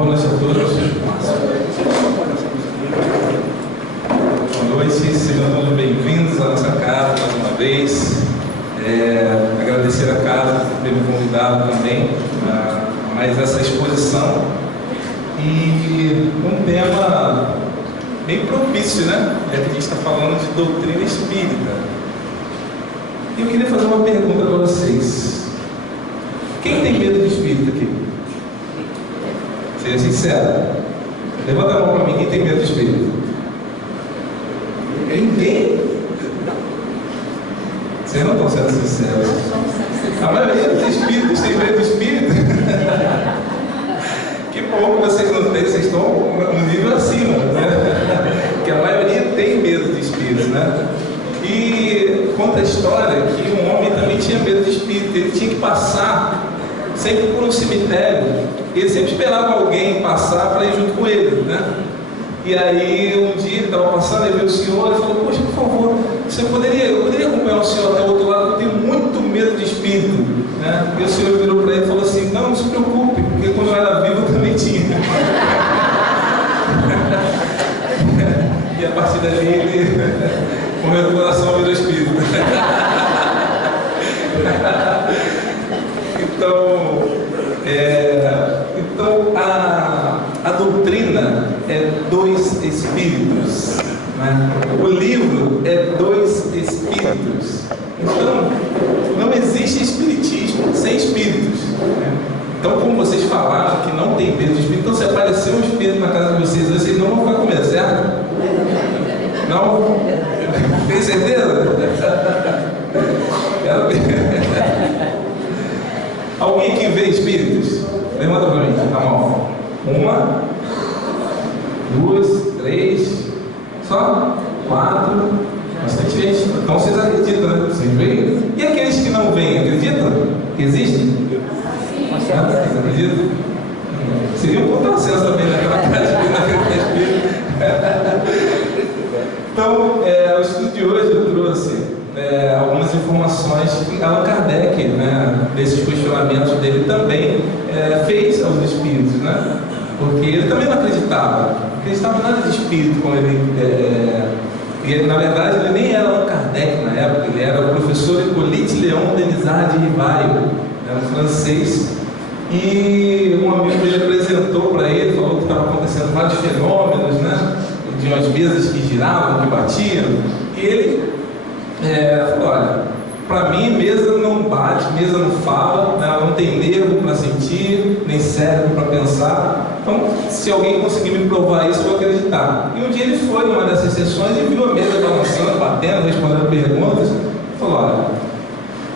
Boa noite a todos. Boa noite, sejam todos bem-vindos à nossa casa mais uma vez. Agradecer a casa por ter me convidado também a mais essa exposição. E um tema bem propício, né? É que a gente está falando de doutrina espírita. E eu queria fazer uma pergunta para vocês. Quem tem medo de espírito aqui? Seja sincero. Levanta a mão para mim, quem tem medo de espírito? Ninguém? Vocês não estão sendo sinceros. A maioria dos espíritos tem medo de espírito. Que bom que vocês não têm, vocês estão no nível acima, né? Que a maioria tem medo de espírito, né? E conta a história que um homem também tinha medo de espírito. Ele tinha que passar sempre por um cemitério. Ele sempre esperava alguém passar para ir junto com ele, né? E aí um dia ele estava passando, ele viu o senhor e falou: poxa, por favor, eu poderia acompanhar o senhor até o outro lado? Eu tenho muito medo de espírito, né? E o senhor virou para ele e falou assim: não se preocupe, porque quando eu era vivo eu também tinha. E a partir dali ele morreu do coração, virou espírito. Então a doutrina é dois espíritos, né? O livro é dois espíritos. Então não existe espiritismo sem espíritos, né? Então, como vocês falaram que não tem medo de espírito, então se aparecer um espírito na casa de vocês não vão ficar com medo, certo? Não? Tem certeza? Quero ver. Alguém aqui vê espíritos? Levanta para mim, a mão. 1, 2, 3, só 4. Bastante gente. Então vocês acreditam, né? Vocês veem? E aqueles que não veem, acreditam? Que existem? Vocês acreditam? Seria um contrassenso também naquela casa de não acreditar espírito. Então, o estudo de hoje eu trouxe algumas informações que Allan Kardec, né, desses questionamentos dele também fez aos espíritos, né? Porque ele também não acreditava em nada de espírito, como ele, na verdade, ele nem era Allan Kardec na época, ele era o professor Hippolyte Léon Denisard de Rivaio, era um francês, e um amigo dele apresentou para ele, falou que estava acontecendo vários fenômenos, né? De umas mesas que giravam, que batiam, e ele falou: olha, para mim mesa não bate, mesa não fala, né? Ela não tem nervo para sentir, nem cérebro para pensar. Então, se alguém conseguir me provar isso, eu vou acreditar. E um dia ele foi numa dessas sessões e viu a mesa balançando, batendo, respondendo perguntas, e falou: olha,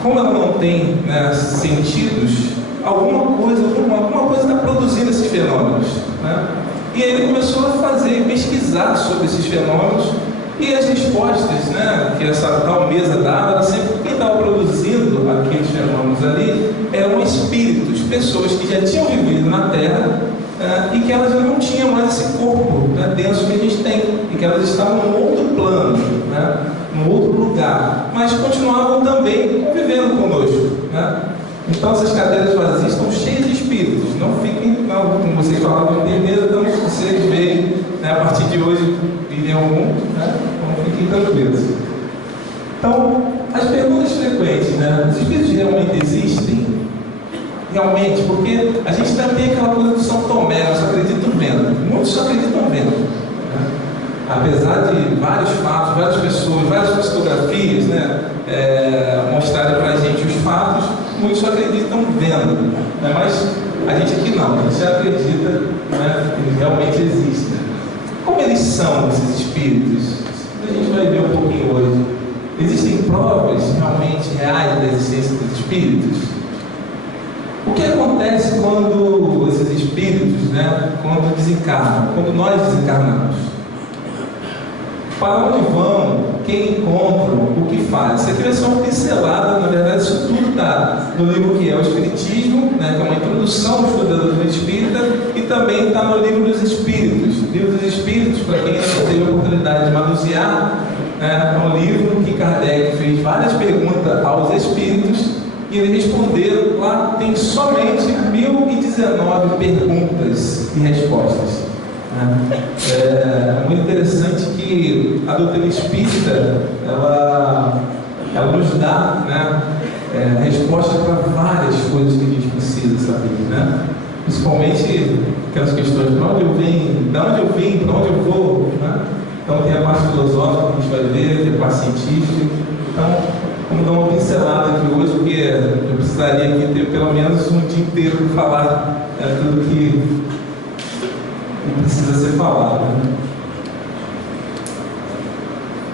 como ela não tem, né, sentidos, alguma coisa está produzindo esses fenômenos, né? E aí ele começou a pesquisar sobre esses fenômenos, e as respostas, né, que essa tal mesa dava, era sempre quem estava produzindo aqueles fenômenos ali eram espíritos, pessoas que já tinham vivido na Terra, e que elas já não tinham mais esse corpo, né, denso que a gente tem, e que elas estavam num outro plano, né, num outro lugar, mas continuavam também convivendo conosco, né? Então essas cadeiras vazias estão cheias de espíritos. Não fiquem, como vocês falavam, não tem medo, então se vocês verem, né, a partir de hoje virem algum, né, não fiquem tranquilos. Então, as perguntas frequentes, né? Os espíritos realmente existem? Realmente, porque a gente ainda tem aquela coisa do São Tomé, nós só acreditam vendo. Muitos só acreditam vendo, né? Apesar de vários fatos, várias pessoas, várias psicografias, né, mostrarem para a gente os fatos, muitos só acreditam vendo, né? Mas a gente aqui não, a gente já acredita, né, que eles realmente existem. Como eles são, esses espíritos? A gente vai ver um pouquinho hoje. Existem provas realmente reais da existência dos espíritos? O que acontece quando esses espíritos, né, quando desencarnam, quando nós desencarnamos? Para onde vão? Quem encontram? O que faz? Isso aqui vai ser uma pincelada, na verdade, isso tudo está no livro que é o Espiritismo, né, que é uma introdução ao estudo da doutrina espírita, e também está no livro dos Espíritos. O livro dos Espíritos, para quem não teve a oportunidade de manusear, né, é um livro que Kardec fez várias perguntas aos espíritos, E eles responderam, lá tem somente 1019 perguntas e respostas. É muito interessante que a doutrina espírita, ela nos dá, né, resposta para várias coisas que a gente precisa saber, né? Principalmente aquelas questões de onde eu vim, de onde eu vim, para onde eu vou, né? Então tem a parte filosófica que a gente vai ver, tem a parte científica. Então, vamos dar uma pincelada aqui hoje, porque eu precisaria aqui ter pelo menos um dia inteiro para falar tudo que precisa ser falado, né?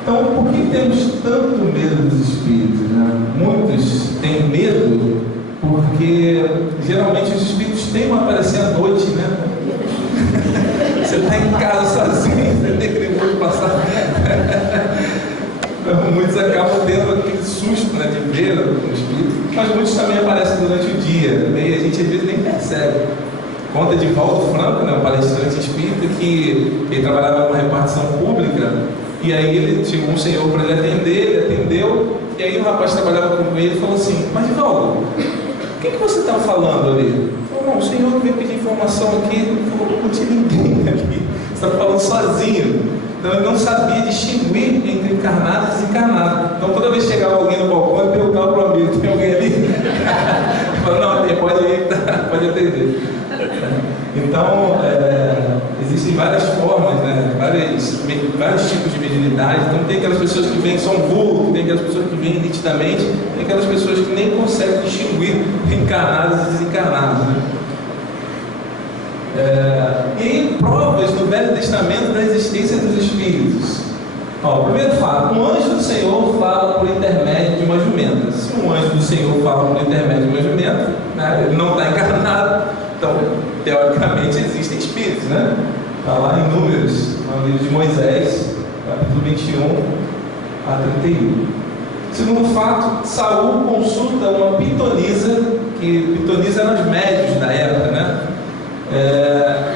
Então, por que temos tanto medo dos espíritos, né? Muitos têm medo porque geralmente os espíritos têm a aparecer à noite, né? Você está em casa sozinho, você tem aquele mundo passar. Muitos acabam tendo aquele susto, né, de ver o espírito, mas muitos também aparecem durante o dia, e a gente às vezes nem percebe. Conta de Valdo Franco, né, um palestrante espírita, que ele trabalhava numa repartição pública, e aí ele chegou um senhor para ele atender, ele atendeu, e aí o rapaz que trabalhava com ele falou assim: mas Valdo, o que você está falando ali? Ele falou: não, o senhor veio pedir informação aqui, não tinha ninguém aqui, você está falando sozinho. Então ele não sabia distinguir entre encarnado e desencarnado. Então toda vez que chegava alguém no balcão, ele perguntava para o amigo: tem alguém ali? Ele falou: não, pode ir, pode atender. Então, existem várias formas, né? vários tipos de mediunidade. Então tem aquelas pessoas que vêm que são vulgo, tem aquelas pessoas que vêm nitidamente, tem aquelas pessoas que nem conseguem distinguir encarnados e desencarnados, né? E aí, provas no Velho Testamento da existência dos espíritos. Ó, primeiro fato: um anjo do Senhor fala por intermédio de uma jumenta. Se um anjo do Senhor fala por intermédio de uma jumenta, né, ele não está encarnado, então teoricamente existem espíritos, né? Está lá em Números, no livro de Moisés, capítulo 21 a 31. Segundo fato: Saul consulta uma pitonisa, que pitonisa eram os médios da época, né?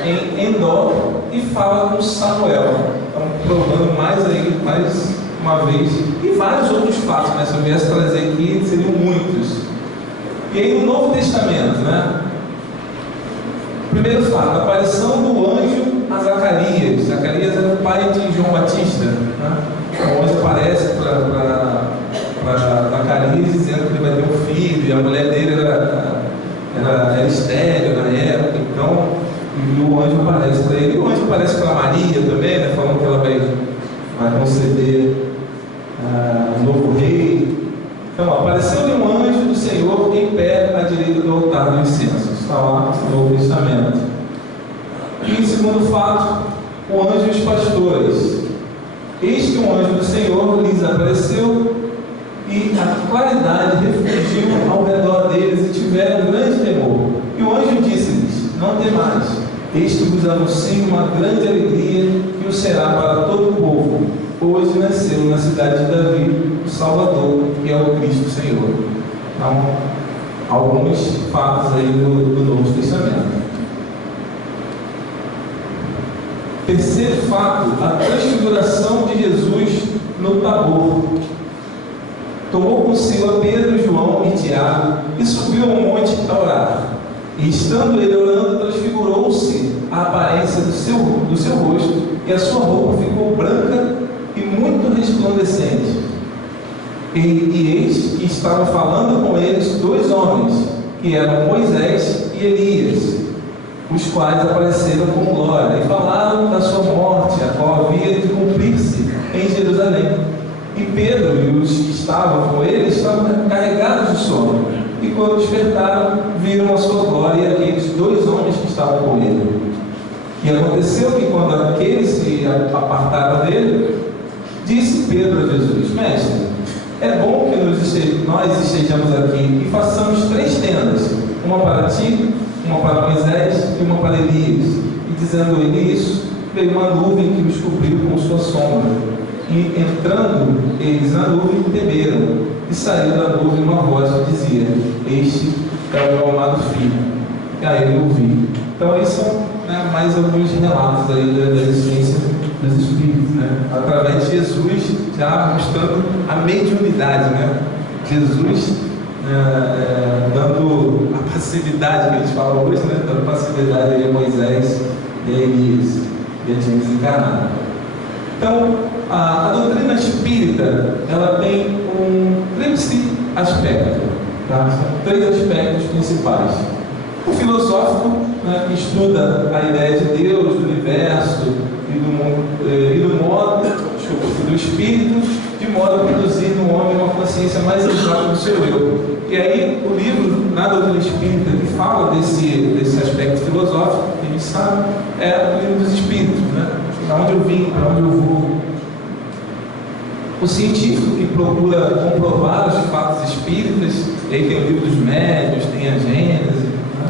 Em Endor, e fala com Samuel. Então, provando mais uma vez, e vários outros fatos, né? Se eu viesse trazer aqui, seriam muitos. E aí no Novo Testamento, né? Primeiro fato: a aparição do anjo a Zacarias. Zacarias era o pai de João Batista, né? O anjo aparece para Zacarias dizendo que ele vai ter um filho, e a mulher dele era estéril na época. Então, e o anjo aparece para ele. E o anjo aparece para Maria também, né, falando que ela vai conceder um novo rei. Então, apareceu-lhe um anjo do Senhor em pé à direita do altar do incenso. Está lá no Novo Testamento. E em segundo fato: o anjo e os pastores. Eis que um anjo do Senhor lhes apareceu, e a claridade refugiu ao redor deles, e tiveram grande temor. E o anjo disse-lhes: não temais, eis que vos anuncio uma grande alegria, que o será para todo o povo. Hoje nasceu na cidade de Davi o Salvador, que é o Cristo Senhor. Então, alguns fatos aí do Novo Testamento. Terceiro fato: a transfiguração de Jesus no Tabor. Tomou consigo a Pedro, João e Tiago, e subiu ao monte a orar. E estando ele orando, transfigurou-se a aparência do seu rosto, e a sua roupa ficou branca e muito resplandecente. E eis que estavam falando com eles dois homens, que eram Moisés e Elias, os quais apareceram com glória, e falaram da sua morte, a qual havia de cumprir-se em Jerusalém. E Pedro e os que estavam com ele estavam carregados de sono, e quando despertaram, viram a sua glória e aqueles dois homens que estavam com ele. E aconteceu que, quando aqueles se apartaram dele, disse Pedro a Jesus: Mestre, é bom que nós estejamos aqui e façamos 3 tendas, uma para ti, uma para Moisés e uma para Elias. E dizendo ele isso, veio uma nuvem que os cobriu com sua sombra. E entrando eles na nuvem, temeram, e saiu da nuvem uma voz que dizia: Este é o meu amado filho, e a ele ouvi. Então esses são, né, mais alguns relatos aí da existência dos espíritos, né? Através de Jesus, já mostrando a mediunidade, né? Jesus dando a passividade que a gente fala hoje, né? Dando passividade a Moisés e a Elias, e a tinha desencarnado. Então, a doutrina espírita, ela tem um tríplice aspecto, tá? São 3 aspectos principais. O filosófico, né, que estuda a ideia de Deus, do universo e do mundo, e do modo do espírito, de modo a produzir no homem uma consciência mais elevada do seu eu. E aí, o livro na doutrina espírita que fala desse aspecto filosófico, que a gente sabe, é o livro dos espíritos, né? Para onde eu vim, para onde eu vou. O científico que procura comprovar os fatos espíritas, e aí tem o livro dos médiuns, tem a Gênese, né?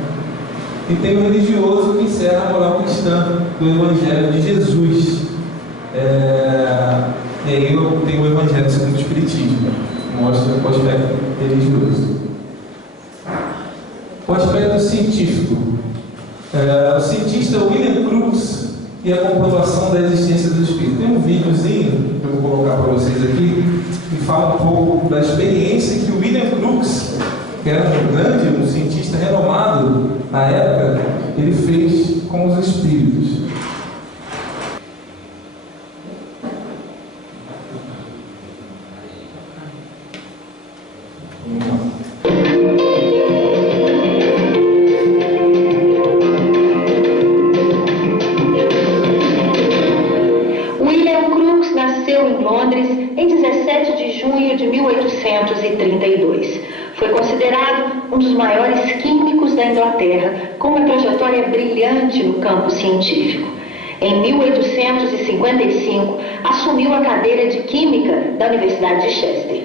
E tem o religioso que encerra a moral cristã do Evangelho de Jesus. E aí eu tenho o Evangelho segundo o Espiritismo, que mostra o aspecto religioso. O aspecto científico. O cientista William Crookes e a comprovação da existência do Espírito. Tem um videozinho que eu vou colocar para vocês aqui, que fala um pouco da experiência que o William Crookes, que era um cientista renomado na época, ele fez com os espíritos. Foi considerado um dos maiores químicos da Inglaterra, com uma trajetória brilhante no campo científico. Em 1855, assumiu a cadeira de Química da Universidade de Chester.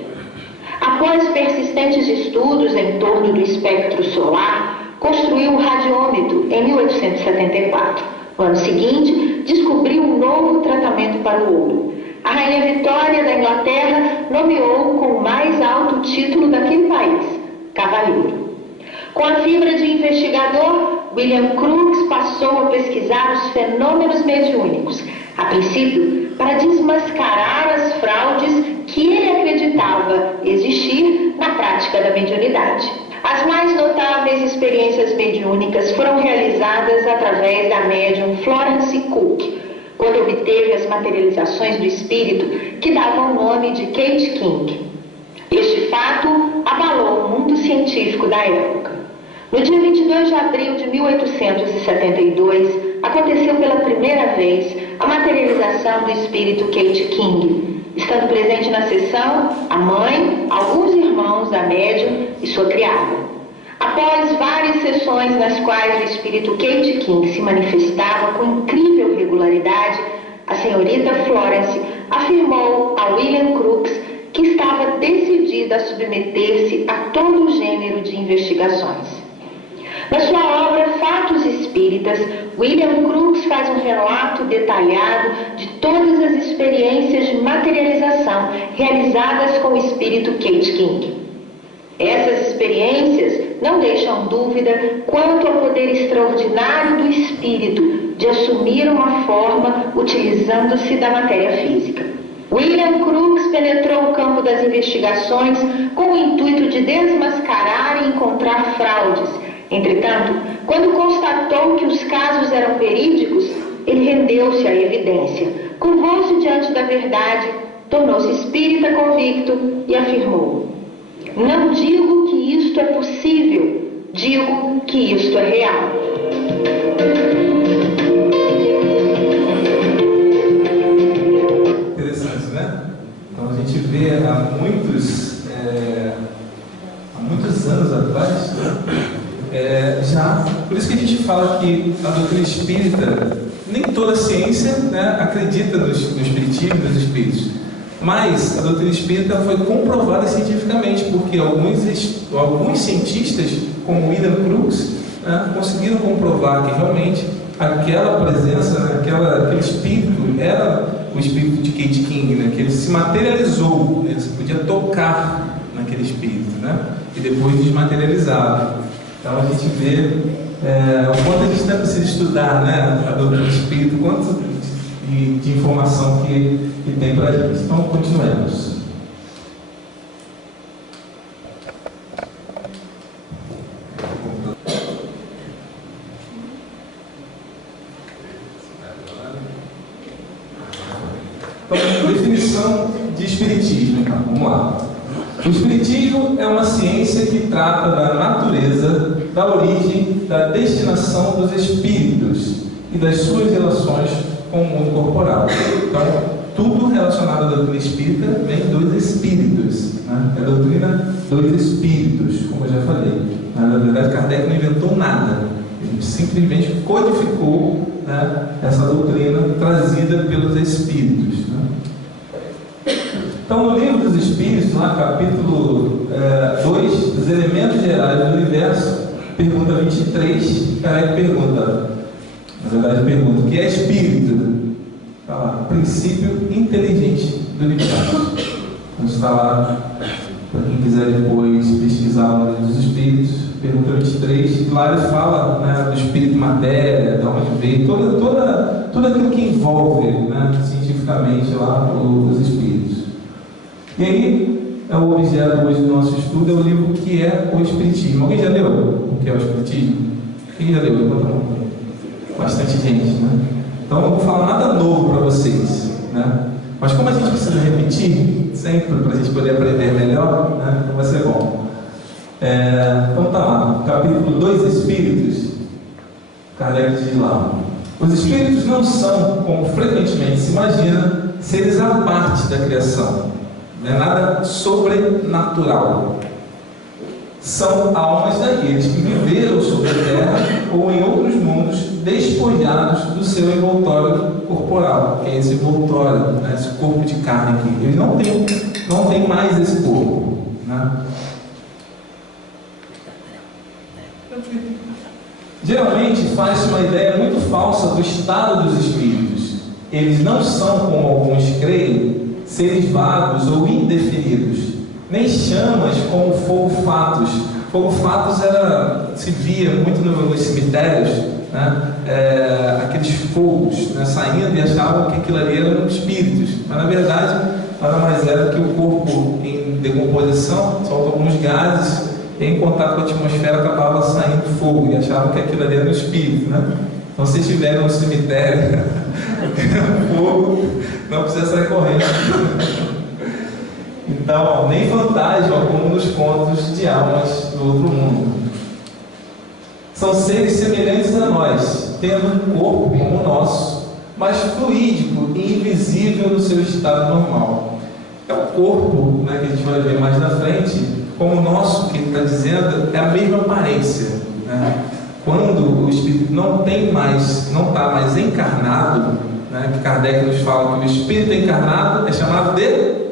Após persistentes estudos em torno do espectro solar, construiu um radiômetro em 1874. No ano seguinte, descobriu um novo tratamento para o ouro. A Rainha Vitória da Inglaterra nomeou-o com o mais alto título daquele país, Cavaleiro. Com a fibra de investigador, William Crookes passou a pesquisar os fenômenos mediúnicos, a princípio para desmascarar as fraudes que ele acreditava existir na prática da mediunidade. As mais notáveis experiências mediúnicas foram realizadas através da médium Florence Cook, quando obteve as materializações do espírito que davam o nome de Kate King. Este fato abalou o mundo científico da época. No dia 22 de abril de 1872, aconteceu pela primeira vez a materialização do espírito Kate King, estando presente na sessão a mãe, alguns irmãos da médium e sua criada. Após várias sessões nas quais o espírito Kate King se manifestava com incrível regularidade, a senhorita Florence afirmou a William Crookes que estava decidida a submeter-se a todo o gênero de investigações. Na sua obra Fatos Espíritas, William Crookes faz um relato detalhado de todas as experiências de materialização realizadas com o espírito Kate King. Essas experiências não deixam dúvida quanto ao poder extraordinário do espírito de assumir uma forma utilizando-se da matéria física. William Crookes penetrou o campo das investigações com o intuito de desmascarar e encontrar fraudes. Entretanto, quando constatou que os casos eram verídicos, ele rendeu-se à evidência, curvou-se diante da verdade, tornou-se espírita convicto e afirmou: "Não digo que isto é possível, digo que isto é real." Interessante, né? Então a gente vê há muitos anos atrás, já, por isso que a gente fala que a doutrina espírita, nem toda a ciência, né, acredita no espiritismo, nos espíritos. Mas a doutrina espírita foi comprovada cientificamente, porque alguns cientistas, como William Crookes, né, conseguiram comprovar que realmente aquela presença, né, aquele espírito era o espírito de Kate King, né, que ele se materializou, ele se podia tocar naquele espírito, né, e depois desmaterializava. Então a gente vê o quanto a gente ainda precisa estudar, né, a doutrina espírita, o quanto de informação que tem para a gente. Então, continuemos. Então, definição de espiritismo, então, vamos lá. O espiritismo é uma ciência que trata da natureza, da origem, da destinação dos espíritos e das suas relações com o mundo corporal. Então, tudo relacionado à doutrina espírita vem dos espíritos, né? É a doutrina dos espíritos, como eu já falei. Na verdade, Kardec não inventou nada, ele simplesmente codificou, né, essa doutrina trazida pelos espíritos, né? Então, no livro dos Espíritos, lá, capítulo 2, os elementos gerais do universo, pergunta 23, Kardec pergunta, na verdade pergunta, o que é espírito? Está lá, princípio inteligente do universo. Então está lá, para quem quiser depois pesquisar no livro dos Espíritos, pergunta 23, e lá ele fala, né, do espírito matéria, de onde veio, tudo aquilo que envolve, né, cientificamente lá os espíritos. E aí, o objeto hoje do nosso estudo é o livro que é o Espiritismo. Alguém já leu o que é o Espiritismo? Quem já leu? Levanta a mão. Bastante gente, né? Então, eu não vou falar nada novo para vocês, né? Mas como a gente precisa repetir sempre para a gente poder aprender melhor, né? Então vai ser bom. Então tá lá, capítulo 2 Espíritos, Kardec diz lá: os espíritos não são, como frequentemente se imagina, seres à parte da criação. Não é nada sobrenatural. São almas daqueles que viveram sobre a terra ou em outros mundos, despojados do seu envoltório corporal, que é esse envoltório, né, esse corpo de carne aqui. Eles não têm mais esse corpo, né? Geralmente faz-se uma ideia muito falsa do estado dos espíritos. Eles não são, como alguns creem, seres vagos ou indefinidos, nem chamas como fogo-fatos. Fogo-fatos se via muito nos cemitérios, né? Aqueles fogos, né, saindo, e achavam que aquilo ali eram espíritos, mas na verdade nada mais era que o corpo em decomposição, solta alguns gases, e em contato com a atmosfera acabava saindo fogo, e achavam que aquilo ali era um espírito, né? Então, se estiver no cemitério fogo, não precisa sair correndo. Então, nem fantasma como nos contos de almas do outro mundo. São seres semelhantes a nós, tendo um corpo como o nosso, mas fluídico e invisível no seu estado normal. É o corpo, né, que a gente vai ver mais na frente, como o nosso, que ele está dizendo, é a mesma aparência, né? Quando o espírito não está mais encarnado, né, que Kardec nos fala que o espírito encarnado é chamado de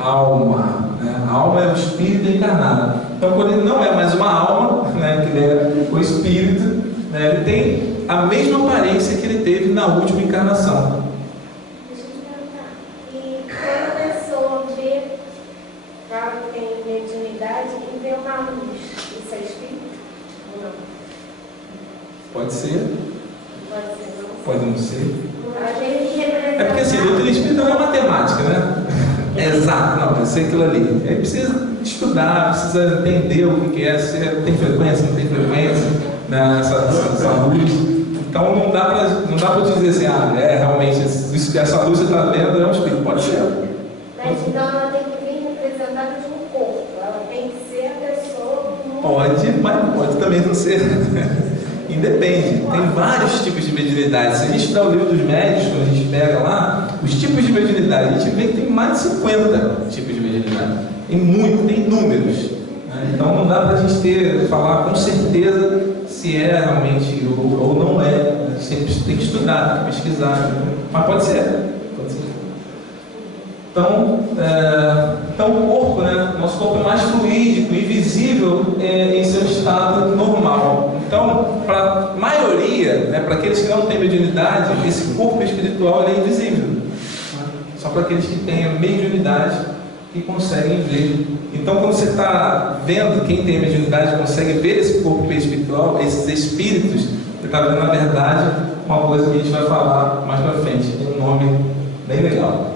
alma, né? A alma é o espírito encarnado. Então, quando ele não é mais uma alma, né, que ele é o espírito, né, ele tem a mesma aparência que ele teve na última encarnação. Deixa eu te perguntar, e quando a pessoa vê, fala que tem mediunidade e vê uma luz, isso é espírito ou não? Pode ser, Pode ser, não? pode não ser. É porque assim, doutrina espírita não é matemática, né? É exato, não, eu sei aquilo ali. Aí precisa estudar, precisa entender o que é, se tem frequência, não tem frequência, né, essa luz. Então não dá para dizer assim, realmente, essa luz que você está vendo é um espírito. Pode ser. Mas então ela tem que vir representada de um corpo, ela tem que ser a pessoa. Pode, mas pode também não ser. Independe, tem vários tipos de mediunidade. Se a gente estudar o livro dos médios, quando a gente pega lá, os tipos de mediunidade, a gente vê que tem mais de 50 tipos de mediunidade. Tem inúmeros. Né? Então não dá para a gente falar com certeza se é realmente ou não é. A gente sempre tem que estudar, tem que pesquisar. Mas pode ser. Pode ser. Então o corpo, né? Nosso corpo é mais fluídico, invisível em seu estado normal. Então, para a maioria, né, para aqueles que não têm mediunidade, esse corpo espiritual ele é invisível. Né? Só para aqueles que têm a mediunidade que conseguem ver. Então, quando você está vendo, quem tem a mediunidade consegue ver esse corpo espiritual, esses espíritos, você está vendo, na verdade, uma coisa que a gente vai falar mais para frente. Tem um nome bem legal.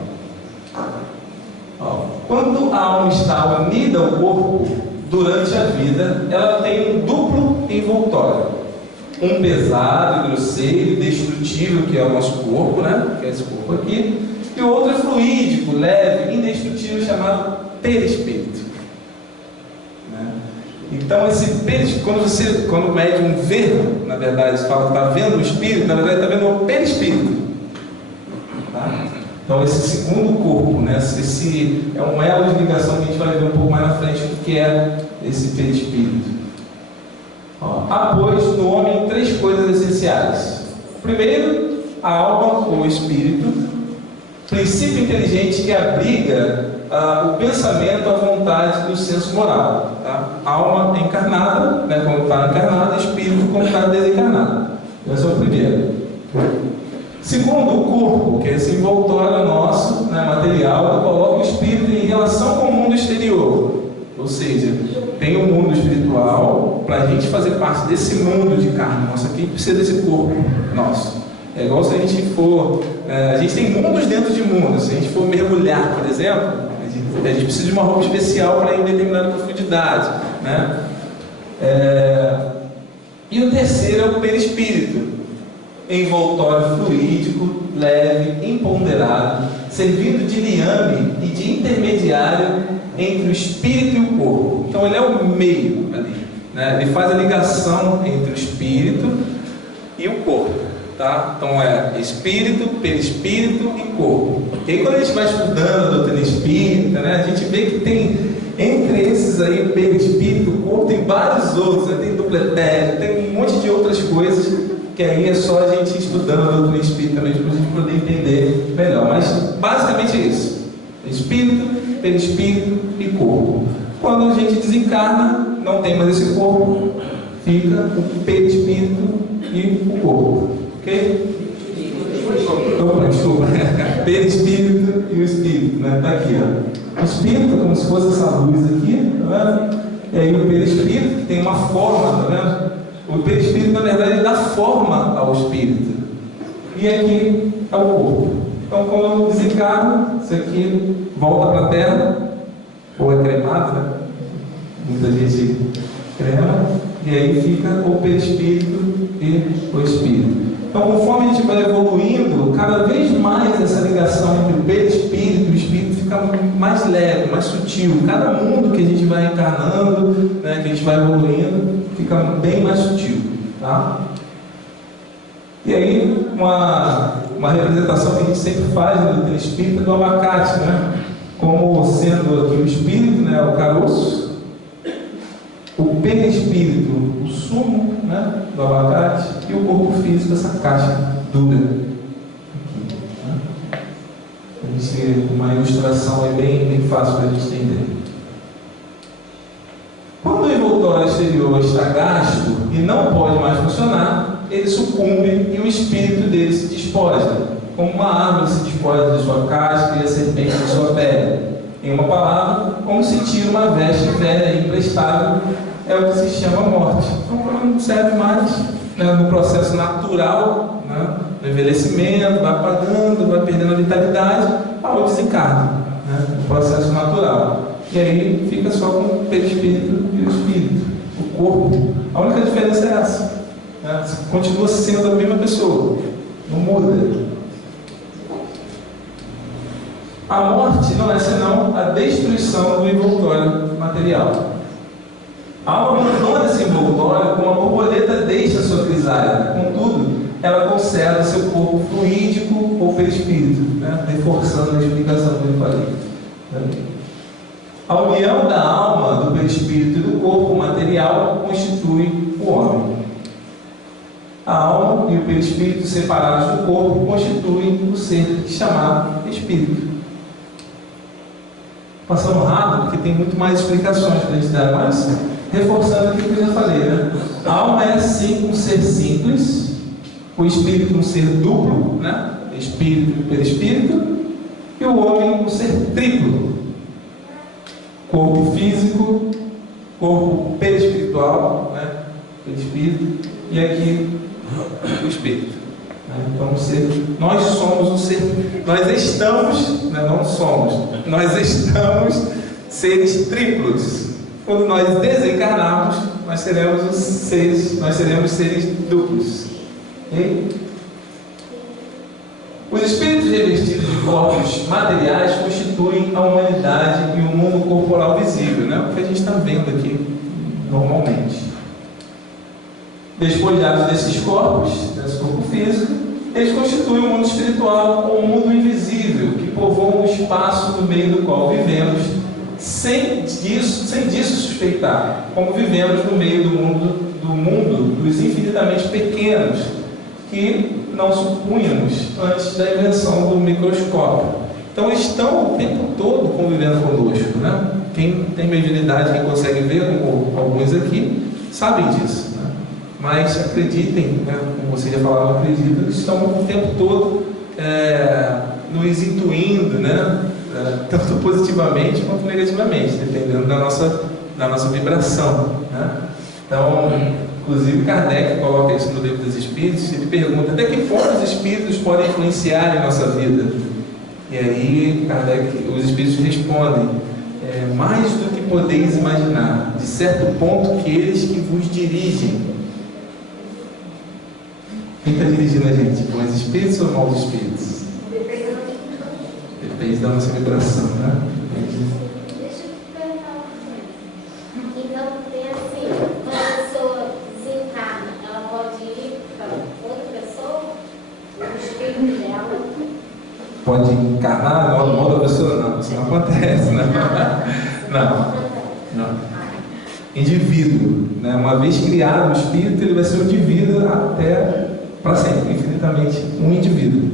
Quando a alma está unida ao corpo, durante a vida, ela tem um duplo envoltório. Um pesado, grosseiro, destrutível, que é o nosso corpo, né? Que é esse corpo aqui. E o outro é fluídico, leve, indestrutível, chamado perispírito. Né? Então, esse perispírito, quando o médium vê, na verdade, fala que está vendo o espírito, na verdade está vendo o perispírito. Tá? Então, esse segundo corpo, né? Esse é um elo de ligação que a gente vai ver um pouco mais na frente o que é esse perispírito. Após no homem 3 coisas essenciais. Primeiro, a alma ou espírito, princípio inteligente que abriga o pensamento, a vontade e o senso moral. Tá? Alma encarnada, né, quando está encarnada, espírito quando está desencarnado. Esse é o primeiro. Segundo, o corpo, que é esse envoltório nosso, né, material, que coloca o espírito em relação com o mundo exterior. Ou seja, tem o mundo espiritual, para a gente fazer parte desse mundo de carne nossa aqui, precisa desse corpo nosso. É igual se a gente for... a gente tem mundos dentro de mundos. Se a gente for mergulhar, por exemplo, a gente precisa de uma roupa especial para ir em determinada profundidade. Né? E o terceiro é o perispírito. Envoltório fluídico, leve, imponderado, servindo de liame e de intermediário entre o espírito e o corpo. Então ele é o meio ali, né? Ele faz a ligação entre o espírito e o corpo, tá? Então é espírito, perispírito e corpo. E aí, quando a gente vai estudando a doutrina espírita, né, a gente vê que tem entre esses aí, o perispírito, o corpo, tem vários outros, né? Tem dupletério, tem um monte de outras coisas que aí é só a gente estudando a doutrina espírita mesmo para a gente poder entender melhor. Mas basicamente é isso: espírito, perispírito e corpo. Quando a gente desencarna, não tem mais esse corpo, fica o perispírito e o corpo. Ok? Opa, desculpa. Perispírito e o espírito, né? Está aqui, ó. O espírito é como se fosse essa luz aqui, tá vendo? E aí o perispírito, que tem uma forma, tá vendo? O perispírito, na verdade, dá forma ao espírito. E aqui é o corpo. Então, quando desencarna, isso aqui volta para a terra, ou é cremado, né? Muita gente crema, e aí fica o perispírito e o espírito. Então, conforme a gente vai evoluindo, cada vez mais essa ligação entre o perispírito e o espírito fica mais leve, mais sutil. Cada mundo que a gente vai encarnando, né, que a gente vai evoluindo, fica bem mais sutil. Tá? E aí, uma representação que a gente sempre faz no doutrina espírita é do abacate, né? Como sendo aqui o espírito, né, o caroço, o perispírito, o sumo, né, do abacate, e o corpo físico, essa caixa dura. Aqui, né? Uma ilustração bem fácil para a gente entender. Quando o envoltório exterior está gasto e não pode mais funcionar, ele sucumbe e o espírito dele se despoja, como uma árvore se despoja de sua casca e a serpente de sua pele. Em uma palavra, como se tira uma veste velha e emprestável, é o que se chama morte. Então, quando não serve mais, né, no processo natural, né, no envelhecimento, vai apagando, vai perdendo a vitalidade, ao desencarne, né, no processo natural. E aí fica só com o perispírito e o espírito, o corpo. A única diferença é essa. Né? Continua sendo a mesma pessoa, não muda. A morte não é senão a destruição do envoltório material. A alma abandona esse envoltório como a borboleta deixa sua crisália. Contudo, ela conserva seu corpo fluídico ou perispírito, né? Reforçando a explicação que eu falei. A união da alma, do perispírito e do corpo material constitui o homem. A alma e o perispírito separados do corpo constituem o ser chamado espírito. Passando rápido, porque tem muito mais explicações para a gente dar, mas reforçando aquilo que eu já falei, né? A alma é sim um ser simples, o espírito um ser duplo, né? Espírito e perispírito, e o homem um ser triplo. Corpo físico, corpo perispiritual, né? Perispírito, e aqui o espírito. Então, nós somos um ser, nós estamos, né, não somos, nós estamos seres triplos. Quando nós desencarnarmos, nós seremos seres duplos. Okay? Os espíritos revestidos de corpos materiais constituem a humanidade e o mundo corporal visível, né? O que a gente está vendo aqui normalmente. Despojados desses corpos, desse corpo físico, eles constituem o mundo espiritual ou o mundo invisível, que povoa o espaço no meio do qual vivemos, sem disso suspeitar, como vivemos no meio do mundo dos infinitamente pequenos, que não supunhamos antes da invenção do microscópio. Então eles estão o tempo todo convivendo conosco, né? Quem tem mediunidade, quem consegue ver, como alguns aqui, sabem disso, né? Mas acreditem, né? Como vocês já falaram, acreditam, eles estão o tempo todo nos intuindo, né? Tanto positivamente quanto negativamente, dependendo da nossa vibração, né? Então, inclusive Kardec coloca isso no Livro dos Espíritos. Ele pergunta até que ponto os espíritos podem influenciar em nossa vida. E aí Kardec, os espíritos respondem: mais do que podeis imaginar, de certo ponto que eles que vos dirigem. Quem está dirigindo a gente? Bons espíritos ou maus espíritos? Depende da nossa vibração, né? Deixa eu te perguntar uma coisa. Então, tem assim, quando a pessoa desencarna, ela pode ir para outra pessoa? O espírito dela? Pode encarnar em outra pessoa? Não, isso não acontece, né? Não. Indivíduo, né? Uma vez criado o espírito, ele vai ser um indivíduo até para sempre, infinitamente um indivíduo.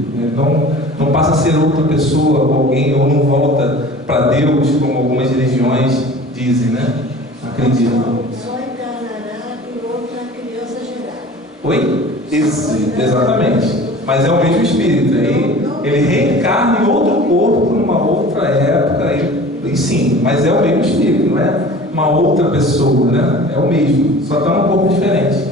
Não passa a ser outra pessoa ou alguém, ou não volta para Deus, como algumas religiões dizem, né? Acreditam. Só encarnará e outra criança gerada. Oi? Exatamente. Mas é o mesmo espírito. Aí ele reencarna em outro corpo, numa outra época, e sim, mas é o mesmo espírito, não é uma outra pessoa, né? É o mesmo, só está num corpo diferente.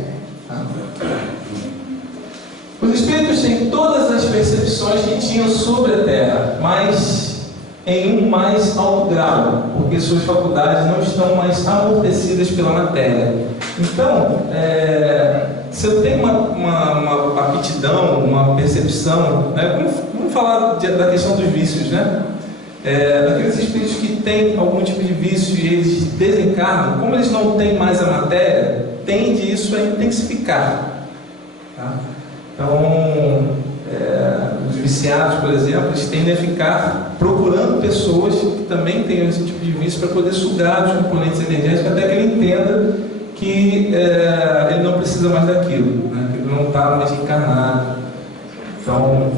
Os espíritos têm todas as percepções que tinham sobre a Terra, mas em um mais alto grau, porque suas faculdades não estão mais amortecidas pela matéria. Então, se eu tenho uma aptidão, uma percepção, né? Vamos falar da questão dos vícios, né? Daqueles espíritos que têm algum tipo de vício e eles desencarnam, como eles não têm mais a matéria, tende isso a intensificar, tá? Então, os viciados, por exemplo, eles tendem a ficar procurando pessoas que também tenham esse tipo de vício para poder sugar os componentes energéticos até que ele entenda que ele não precisa mais daquilo, né? Que ele não está mais encarnado. Então,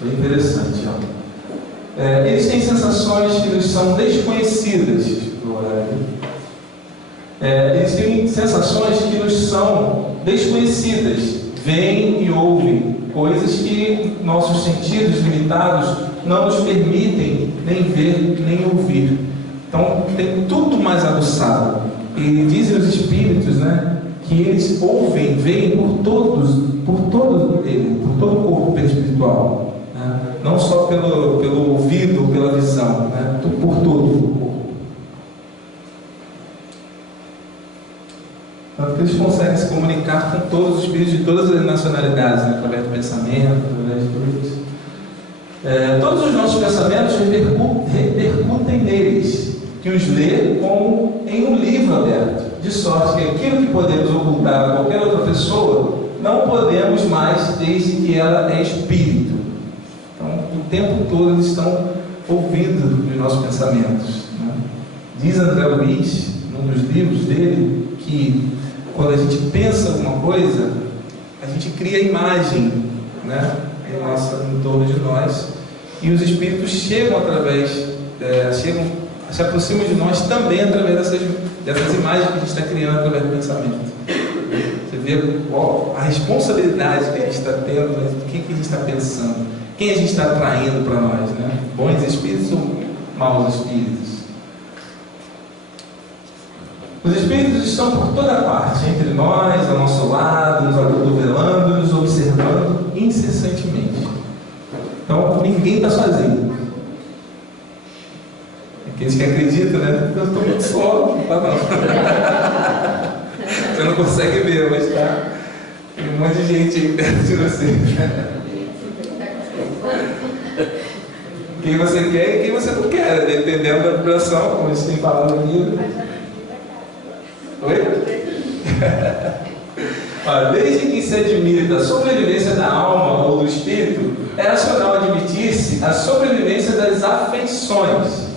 é interessante. Eles têm sensações que lhes são desconhecidas. Eles têm sensações que nos são desconhecidas, veem e ouvem coisas que nossos sentidos limitados não nos permitem nem ver nem ouvir. Então tem tudo mais aguçado. E dizem os espíritos, né, que eles ouvem, veem por todo o corpo perispiritual, né? Não só pelo ouvido, pela visão, né? Por todo o corpo. Tanto que eles conseguem se comunicar com todos os espíritos de todas as nacionalidades, né? Através do pensamento, através de tudo isso. Todos os nossos pensamentos repercutem neles, que os lê como em um livro aberto, de sorte que aquilo que podemos ocultar a qualquer outra pessoa, não podemos mais, desde que ela é espírito. Então, o tempo todo eles estão ouvindo os nossos pensamentos, né? Diz André Luiz, num dos livros dele, que quando a gente pensa alguma coisa, a gente cria imagem, né, em torno de nós, e os espíritos chegam se aproximam de nós também através dessas imagens que a gente está criando através do pensamento. Você vê a responsabilidade que a gente está tendo, o que a gente está pensando, quem a gente está atraindo para nós, né? Bons espíritos ou maus espíritos? Os espíritos estão por toda parte, entre nós, ao nosso lado, nos acotovelando, nos observando incessantemente. Então, ninguém está sozinho. Aqueles que acreditam, né? Eu estou muito só, não está não. Você não consegue ver, mas está Tem um monte de gente aí perto de você. Quem você quer e quem você não quer, dependendo da vibração, como a gente tem falado aqui. Oi? Desde que se admite a sobrevivência da alma ou do espírito, é racional admitir-se a sobrevivência das afeições.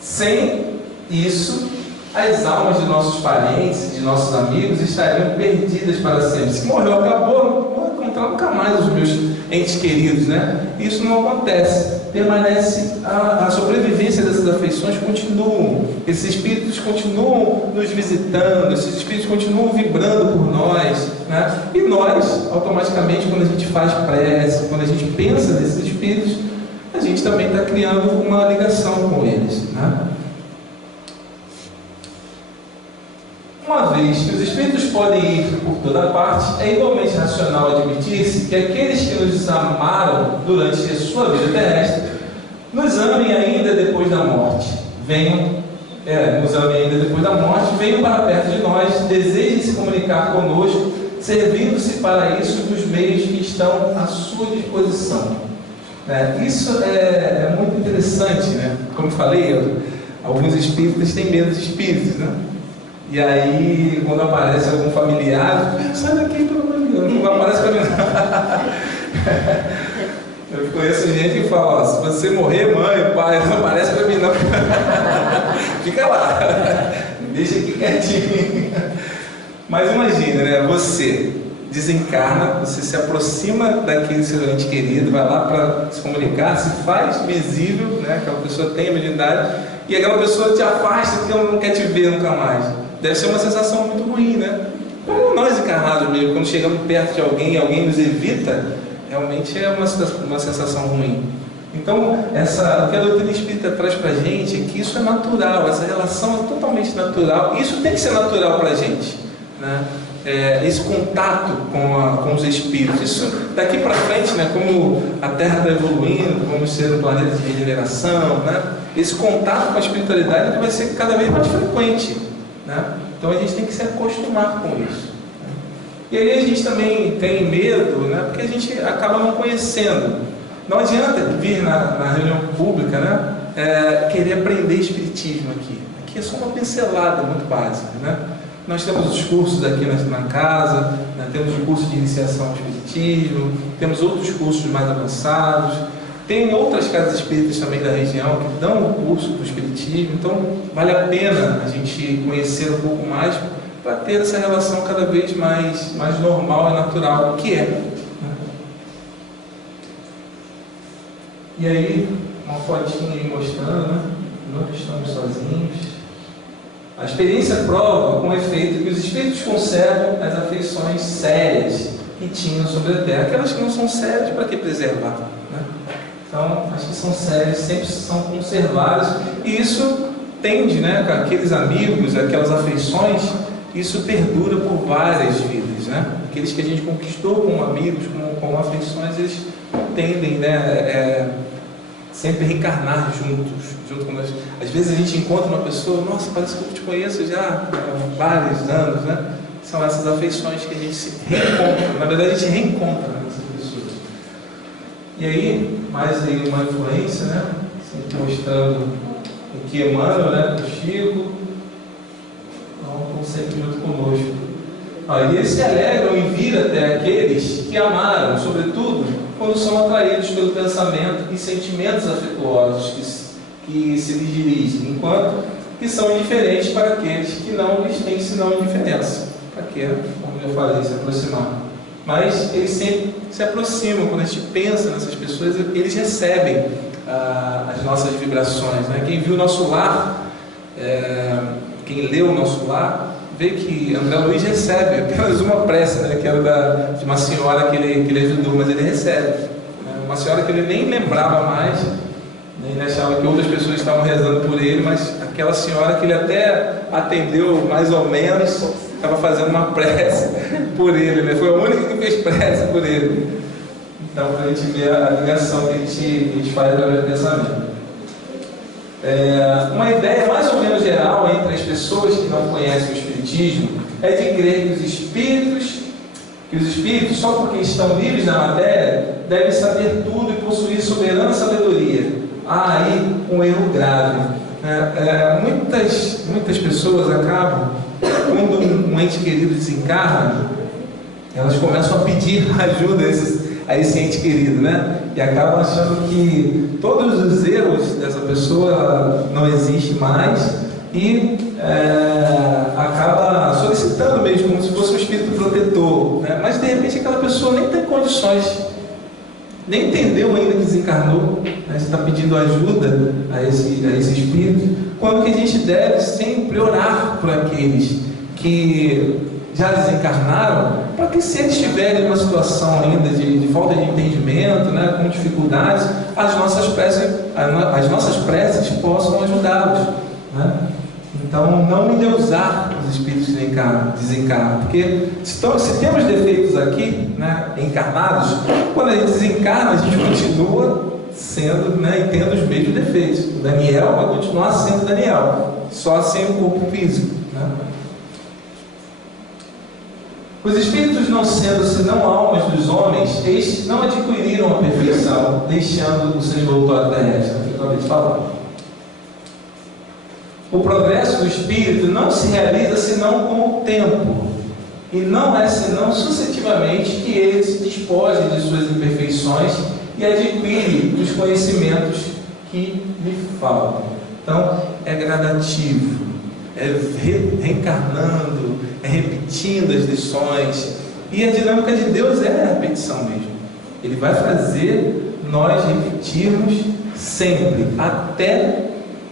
Sem isso, as almas de nossos parentes, de nossos amigos, estariam perdidas para sempre. Se morreu, acabou, não vou encontrar nunca mais os meus entes queridos, né? Isso não acontece. Permanece a sobrevivência dessas afeições, continuam. Esses espíritos continuam nos visitando, esses espíritos continuam vibrando por nós, né? E nós, automaticamente, quando a gente faz prece, quando a gente pensa nesses espíritos, a gente também está criando uma ligação com eles, né? Uma vez que os espíritos podem ir por toda parte, é igualmente racional admitir-se que aqueles que nos amaram durante a sua vida terrestre nos amem ainda depois da morte. Nos amem ainda depois da morte, venham para perto de nós, desejem se comunicar conosco, servindo-se para isso dos meios que estão à sua disposição. Isso é muito interessante, né? Como eu falei, alguns espíritas têm medo de espíritos, né? E aí, quando aparece algum familiar, sai daqui, pelo amor de Deus, não aparece para mim. Eu conheço gente que fala, ó, se você morrer, mãe, pai, não aparece para mim não. Fica lá, deixa aqui quietinho. Mas imagina, né? Você desencarna, você se aproxima daquele seu ente querido, vai lá para se comunicar, se faz visível, né? Aquela pessoa tem a mediunidade, e aquela pessoa te afasta porque ela não quer te ver nunca mais. Deve ser uma sensação muito ruim, né? Como nós encarnados mesmo, quando chegamos perto de alguém e alguém nos evita, realmente é uma sensação ruim. Então, o que a doutrina espírita traz para a gente é que isso é natural, essa relação é totalmente natural. Isso tem que ser natural para a gente, né? Esse contato com os espíritos. Isso daqui para frente, né? Como a Terra está evoluindo, vamos ser um planeta de regeneração, né? Esse contato com a espiritualidade vai ser cada vez mais frequente, né? Então a gente tem que se acostumar com isso, né? E aí a gente também tem medo, né? Porque a gente acaba não conhecendo. Não adianta vir na reunião pública, né? Querer aprender espiritismo aqui. Aqui é só uma pincelada muito básica, né? Nós temos os cursos aqui na casa, né? Temos o curso de iniciação ao espiritismo, temos outros cursos mais avançados. Tem outras casas espíritas também da região que dão o curso do espiritismo, então vale a pena a gente conhecer um pouco mais para ter essa relação cada vez mais normal e natural, que é, né? E aí, uma fotinha aí mostrando, né? Nunca estamos sozinhos. A experiência prova com efeito que os espíritos conservam as afeições sérias que tinham sobre a Terra. Aquelas que não são sérias, para que preservar, né? Então, as que são sérias sempre são conservadas, e isso tende, né, com aqueles amigos, aquelas afeições, isso perdura por várias vidas, né? Aqueles que a gente conquistou como amigos, como afeições, eles tendem, né, sempre reencarnar junto com nós. Às vezes a gente encontra uma pessoa, nossa, parece que eu te conheço já há vários anos, né? São essas afeições que a gente se reencontra, na verdade a gente reencontra essas pessoas. E aí, mais aí uma influência, né? Sempre mostrando o que Emmanuel, né? O Chico, estão sempre junto conosco. E eles se alegram em vir até aqueles que amaram, sobretudo, quando são atraídos pelo pensamento e sentimentos afetuosos que se lhes dirigem, enquanto que são indiferentes para aqueles que não lhes têm senão indiferença. Para quê? Como eu falei, se aproximar. Mas eles sempre se aproximam. Quando a gente pensa nessas pessoas, eles recebem as nossas vibrações, né? Quem viu o nosso lar, quem leu o nosso lar, vê que André Luiz recebe apenas uma prece, né? Que era de uma senhora que ele ajudou, mas ele recebe, né? Uma senhora que ele nem lembrava mais, né? Ele achava que outras pessoas estavam rezando por ele, mas aquela senhora que ele até atendeu mais ou menos, estava fazendo uma prece por ele, né? Foi a única que fez prece por ele. Então, para a gente ver a ligação que a gente faz através do pensamento. Uma ideia mais ou menos geral entre as pessoas que não conhecem o Espiritismo é de crer que os espíritos, que os espíritos, só porque estão livres da matéria, devem saber tudo e possuir soberana sabedoria. Há aí um erro grave. Muitas pessoas acabam, quando um ente querido desencarna, elas começam a pedir ajuda a esse ente querido, né? E acabam achando que todos os erros dessa pessoa não existem mais e acaba solicitando mesmo, como se fosse um espírito protetor, né? Mas de repente aquela pessoa nem tem condições, nem entendeu ainda que desencarnou, né? Você está pedindo ajuda a esse espírito, quando que a gente deve sempre orar por aqueles que já desencarnaram, para que, se eles estiverem em uma situação ainda de falta de entendimento, né, com dificuldades, as nossas preces possam ajudá-los, né? Então, não endeusar os espíritos que desencarnam, porque se temos defeitos aqui, né, encarnados, quando a gente desencarna, a gente continua sendo, né, e tendo os mesmos defeitos. O Daniel vai continuar sendo Daniel, só sem o corpo físico, né? Os espíritos, não sendo senão almas dos homens, estes não adquiriram a perfeição, deixando o seu envoltório terrestre. O progresso do espírito não se realiza senão com o tempo, e não é senão sucessivamente que ele se despoja de suas imperfeições e adquire os conhecimentos que lhe faltam. Então, é gradativo, é reencarnando, é repetindo as lições, e a dinâmica de Deus é a repetição mesmo. Ele vai fazer nós repetirmos sempre, até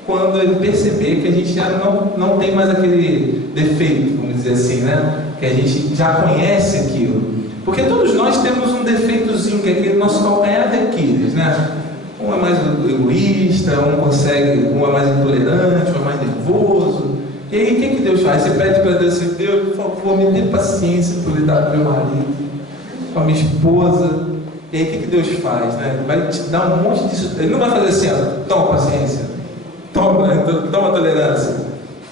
quando ele perceber que a gente já não tem mais aquele defeito, vamos dizer assim, né? Que a gente já conhece aquilo. Porque todos nós temos um defeitozinho, que é aquele nosso calcanhar de Aquiles, né? Um é mais egoísta, um é mais intolerante, um é mais nervoso. E aí, o que Deus faz? Você pede para Deus assim: Deus, por favor, me dê paciência para lidar com meu marido, com a minha esposa. E aí, o que Deus faz? Né? Ele vai te dar um monte disso. Ele não vai fazer assim: ó, toma paciência, toma tolerância.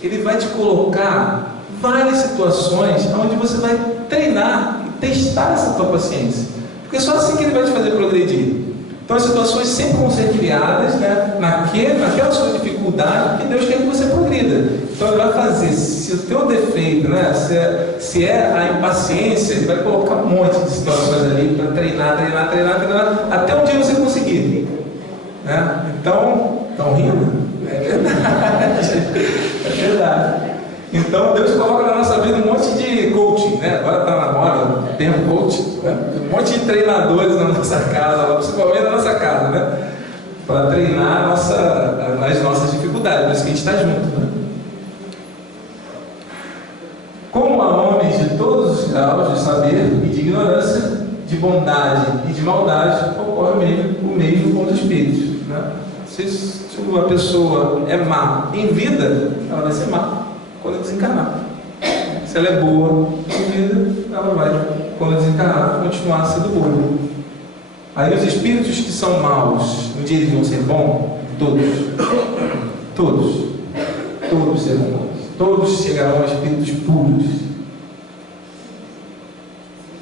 Ele vai te colocar várias situações onde você vai treinar e testar essa tua paciência. Porque só assim que ele vai te fazer progredir. Então as situações sempre vão ser criadas, né, naquela sua dificuldade, que Deus quer que você progrida. Então ele vai fazer, se o teu defeito, né, se é a impaciência, ele vai colocar um monte de situações ali para treinar, até um dia você conseguir. Né? Então, estão rindo? É verdade. É verdade. Então Deus coloca na nossa vida um monte de coaching, né? Agora está na moda o termo coaching, né? Um monte de treinadores na nossa casa, principalmente na nossa casa, né? Para treinar as nossas dificuldades, por isso que a gente está junto, né? Como há homens de todos os graus de saber e de ignorância, de bondade e de maldade, ocorre o mesmo com os espíritos, né? Se uma pessoa é má em vida, ela vai ser má quando desencarnar. Se ela é boa em vida, ela vai, quando desencarnar, continuar sendo boa. Aí os espíritos que são maus, um dia eles vão ser bons? Todos serão bons. Todos chegarão a espíritos puros.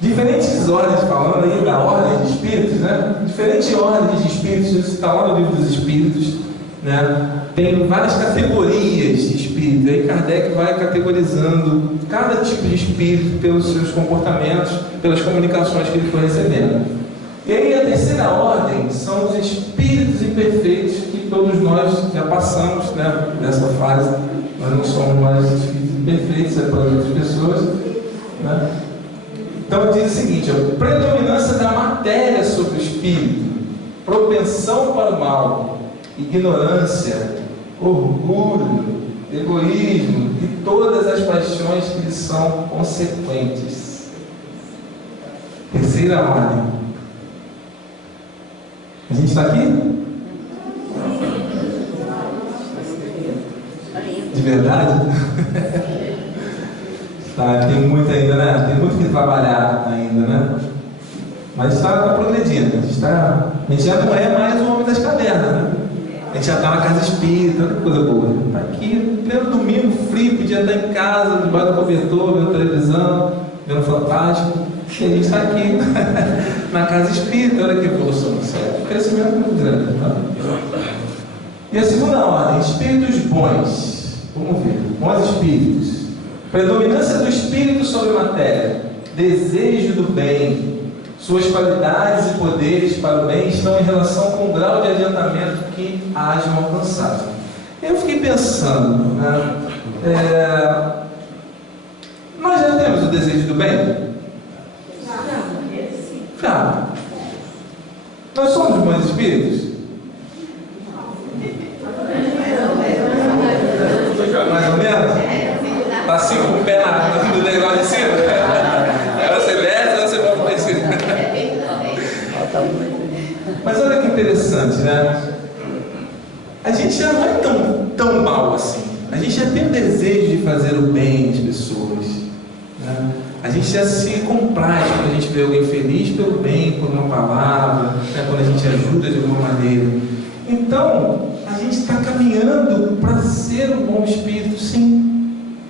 Diferentes ordens, falando aí da ordem de espíritos, né? Diferentes ordens de espíritos, isso está lá no livro dos espíritos, né? Tem várias categorias de espírito. Aí Kardec vai categorizando cada tipo de espírito pelos seus comportamentos, pelas comunicações que ele foi recebendo. E aí a terceira ordem são os espíritos imperfeitos, que todos nós já passamos, né, nessa fase. Nós não somos mais espíritos imperfeitos, é para outras pessoas, né? Então diz o seguinte: ó, predominância da matéria sobre o espírito, propensão para o mal, ignorância, orgulho, egoísmo e todas as paixões que lhe são consequentes. Terceira ordem. A gente está aqui? De verdade? Tá, tem muito ainda, né? Tem muito que trabalhar ainda, né? Mas está progredindo. A gente já não é mais o homem das cavernas, né? A gente já está na casa espírita, olha que coisa boa. Está aqui, pleno domingo, frio, podia estar em casa, debaixo do cobertor, vendo televisão, vendo Fantástico. E a gente está aqui na casa espírita, olha que evolução, certo? Crescimento muito grande. Tá? E a segunda ordem, espíritos bons. Vamos ver, bons espíritos. Predominância do espírito sobre a matéria, desejo do bem, suas qualidades e poderes para o bem estão em relação com o grau de adiantamento que hajam alcançado. Eu fiquei pensando, né? Nós já temos o desejo do bem? Já. Nós somos bons espíritos? Mais ou menos? Está assim com o pé no degrau de cima? Aí você desce, aí você vai para cima. Mas olha que interessante, né? A gente já não é tão mal assim. A gente já tem o desejo de fazer o bem às pessoas, né? A gente já se compraz quando a gente vê alguém feliz pelo bem, por uma palavra, né? Quando a gente ajuda de alguma maneira. Então, a gente está caminhando para ser um bom espírito, sim.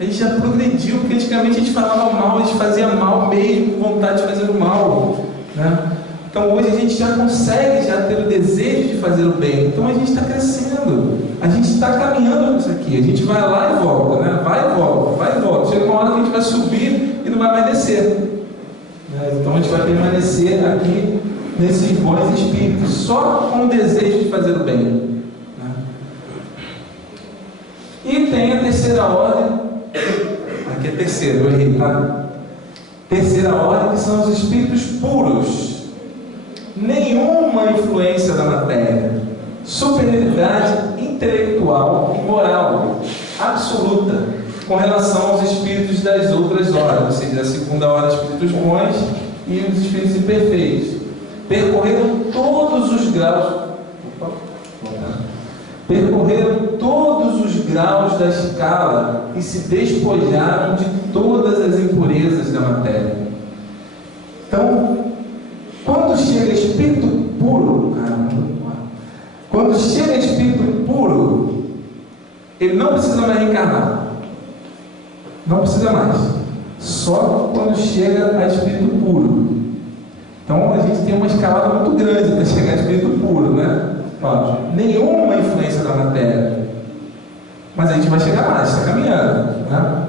A gente já progrediu, porque antigamente a gente falava mal, a gente fazia mal mesmo, com vontade de fazer o mal, né? Então hoje a gente já consegue ter o desejo de fazer o bem. Então a gente está crescendo, a gente está caminhando com isso aqui. A gente vai lá e volta, né? Vai e volta, vai e volta. Chega uma hora que a gente vai subir e não vai mais descer, né? Então a gente vai permanecer aqui nesses bons espíritos, só com o desejo de fazer o bem, né? E tem a terceira ordem. Aqui é terceira, eu errei, tá? Terceira ordem, que são os espíritos puros. Nenhuma influência da matéria, superioridade intelectual e moral absoluta com relação aos espíritos das outras ordens, ou seja, a segunda ordem, espíritos bons e os espíritos imperfeitos. Percorreram todos os graus. Percorreram todos os graus da escala e se despojaram de todas as impurezas da matéria. Então, quando chega espírito puro, quando chega espírito puro, ele não precisa mais reencarnar. Não precisa mais. Só quando chega a espírito puro. Então, a gente tem uma escalada muito grande para chegar a espírito puro, né? Nenhuma influência da matéria, mas a gente vai chegar lá, está caminhando, né?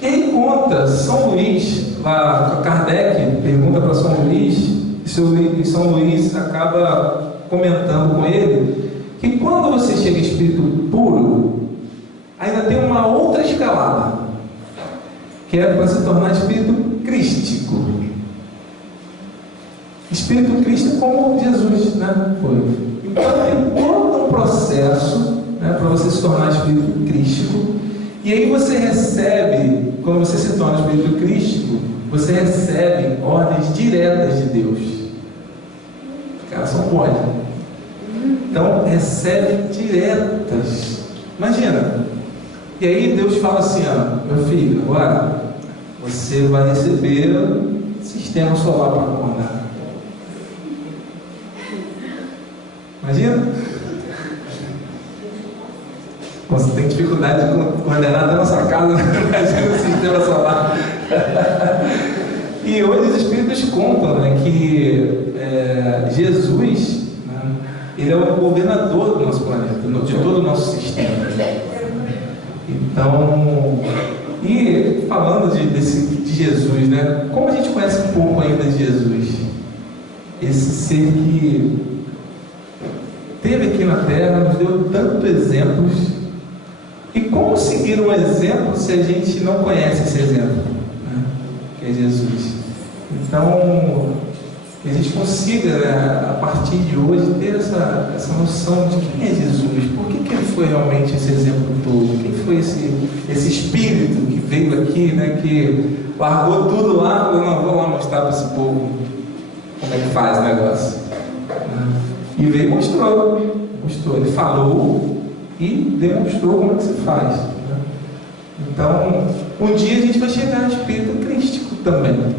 E aí conta São Luís, lá Kardec pergunta para São Luís, e São Luís acaba comentando com ele que quando você chega em espírito puro, ainda tem uma outra escalada, que é para se tornar espírito crístico. Espírito Cristo como Jesus, né? Foi. Então tem todo um processo, né, para você se tornar espírito crístico. E aí você recebe, quando você se torna espírito crístico, você recebe ordens diretas de Deus. Os caras são bons. Então recebe diretas. Imagina. E aí Deus fala assim, ó, meu filho, agora você vai receber sistema solar para acordar. Imagina? Você tem dificuldade de coordenar até na sua casa, imagina o sistema solar. E hoje os espíritos contam, né, que Jesus, né, ele é o governador do nosso planeta, de todo o nosso sistema. Então, e falando de Jesus, né, como a gente conhece um pouco ainda de Jesus? Esse ser que esteve aqui na Terra, nos deu tantos exemplos. E como seguir um exemplo se a gente não conhece esse exemplo, né? Que é Jesus? Então, que a gente consiga, né, a partir de hoje, ter essa noção de quem é Jesus, por que ele foi realmente esse exemplo todo, quem foi esse espírito que veio aqui, né, que largou tudo lá e falou, não, vou lá mostrar para esse povo como é que faz o negócio, né? E veio e mostrou, ele falou e demonstrou como é que se faz, né? Então, um dia a gente vai chegar no espírito crístico também, né?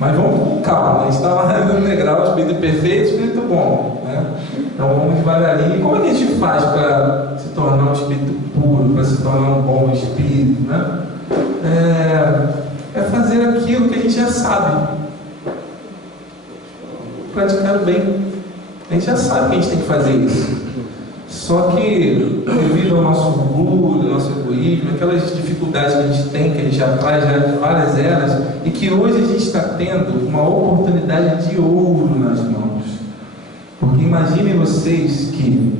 Mas vamos com calma, a gente está lá no degrau, espírito perfeito, espírito bom, né? Então vamos devagarinho. E como é que a gente faz para se tornar um espírito puro, para se tornar um bom espírito, né? É fazer aquilo que a gente gente já sabe praticar o bem. A gente já sabe que a gente tem que fazer isso. Só que, devido ao nosso orgulho, ao nosso egoísmo, aquelas dificuldades que a gente tem, que a gente já traz já de várias eras, e que hoje a gente está tendo uma oportunidade de ouro nas mãos. Porque imaginem vocês que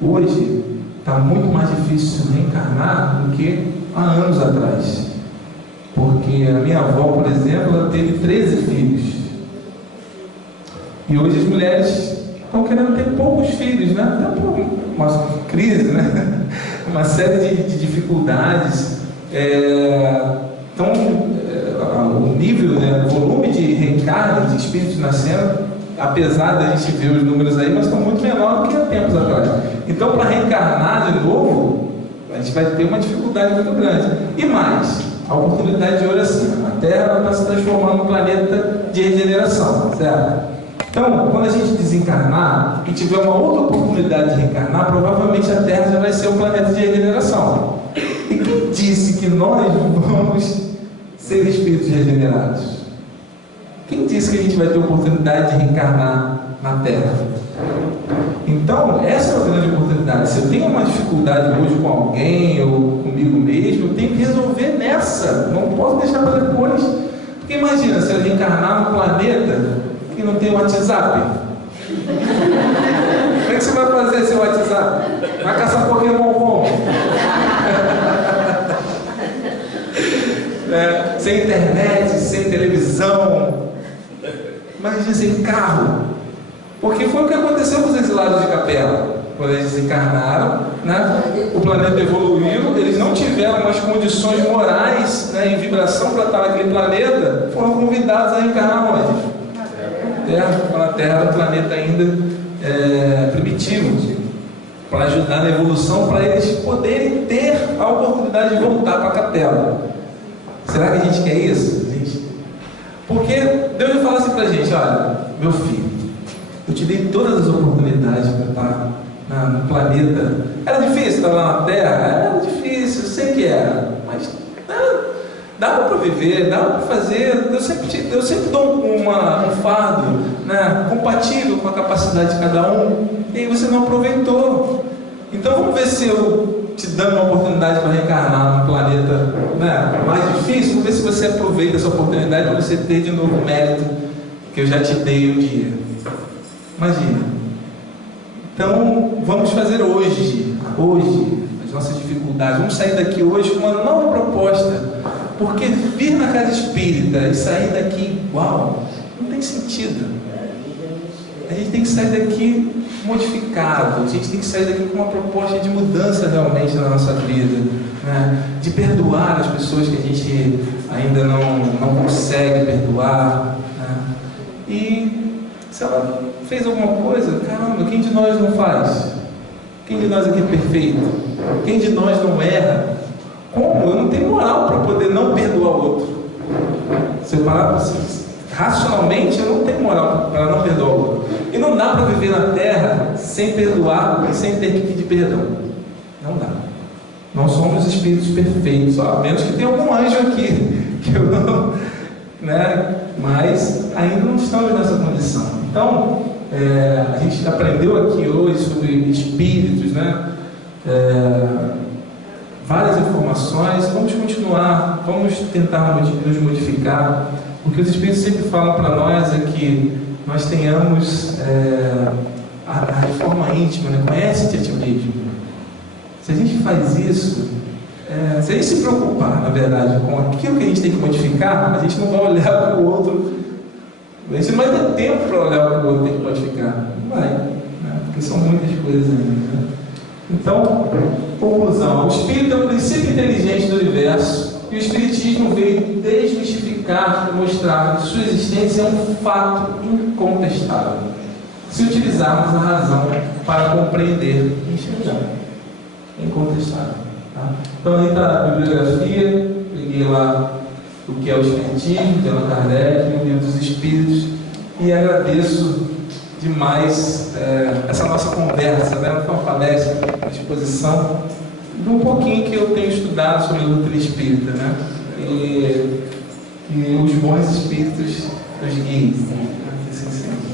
hoje está muito mais difícil reencarnar do que há anos atrás. Porque a minha avó, por exemplo, ela teve 13 filhos. E hoje as mulheres estão querendo ter poucos filhos, né? Até por uma crise, né? Uma série de dificuldades. Então, o nível, né? O volume de reencarne, de espíritos nascendo, apesar da gente ver os números aí, mas estão muito menor do que há tempos atrás. Então, para reencarnar de novo, a gente vai ter uma dificuldade muito grande. E mais, a oportunidade de ouro é assim: a Terra está se transformando num planeta de regeneração, certo? Então, quando a gente desencarnar e tiver uma outra oportunidade de reencarnar, provavelmente a Terra já vai ser um planeta de regeneração. E quem disse que nós vamos ser espíritos regenerados? Quem disse que a gente vai ter oportunidade de reencarnar na Terra? Então, essa é a grande oportunidade. Se eu tenho uma dificuldade hoje com alguém ou comigo mesmo, eu tenho que resolver nessa. Não posso deixar para depois. Porque imagina, se eu reencarnar num planeta que não tem WhatsApp. Como é que você vai fazer seu WhatsApp? Vai caçar Pokémon como? Sem internet, sem televisão. Imagina, sem carro. Porque foi o que aconteceu com os exilados de Capela. Quando eles desencarnaram, né? O planeta evoluiu, eles não tiveram mais condições morais, né, em vibração para estar naquele planeta, foram convidados a reencarnar onde? Terra, a Terra era um planeta ainda primitivo, para ajudar na evolução, para eles poderem ter a oportunidade de voltar para a capela. Será que a gente quer isso? Porque Deus fala assim para a gente: olha, meu filho, eu te dei todas as oportunidades para estar no planeta. Era difícil estar lá na Terra? Era difícil, eu sei que era, mas dava para viver, dava para fazer. Eu sempre dou um fardo, né, compatível com a capacidade de cada um, e aí você não aproveitou. Então vamos ver se eu te dando uma oportunidade para reencarnar num planeta, né, mais difícil, vamos ver se você aproveita essa oportunidade para você ter de novo o mérito que eu já te dei um dia. Imagina. Então vamos fazer hoje as nossas dificuldades. Vamos sair daqui hoje com uma nova proposta. Porque vir na casa espírita e sair daqui igual não tem sentido. A gente tem que sair daqui modificado. A gente tem que sair daqui com uma proposta de mudança realmente na nossa vida, né? De perdoar as pessoas que a gente ainda não consegue perdoar, né? E se ela fez alguma coisa, caramba, quem de nós não faz? Quem de nós aqui é perfeito? Quem de nós não erra? Como? Eu não tenho moral para poder não perdoar o outro. Se eu parar assim, racionalmente, eu não tenho moral para não perdoar o outro. E não dá para viver na Terra sem perdoar e sem ter que pedir perdão. Não dá. Não somos espíritos perfeitos, a menos que tenha algum anjo aqui, que eu não, né? Mas ainda não estamos nessa condição. Então, a gente aprendeu aqui hoje sobre espíritos, né? Várias informações. Vamos continuar, vamos tentar nos modificar, porque os espíritos sempre falam para nós que nós tenhamos a reforma íntima, né? Conhece-te a ti mesmo. Se a gente faz isso, se a gente se preocupar, na verdade, com aquilo que a gente tem que modificar, a gente não vai olhar para o outro, a gente não vai ter tempo para olhar para o outro tem que modificar. Não vai, né? Porque são muitas coisas ainda, né? Então, conclusão: o espírito é o princípio inteligente do universo, e o espiritismo veio desmistificar e mostrar que sua existência é um fato incontestável, se utilizarmos a razão para compreender e enxergar. É incontestável, tá? Então aí está a bibliografia, peguei lá o que é o espiritismo, de Allan Kardec, o livro dos espíritos, e agradeço demais essa nossa conversa, né? Foi uma palestra, uma exposição de um pouquinho que eu tenho estudado sobre a doutrina espírita, né? E Que os bons espíritos nos guiem. Que assim seja.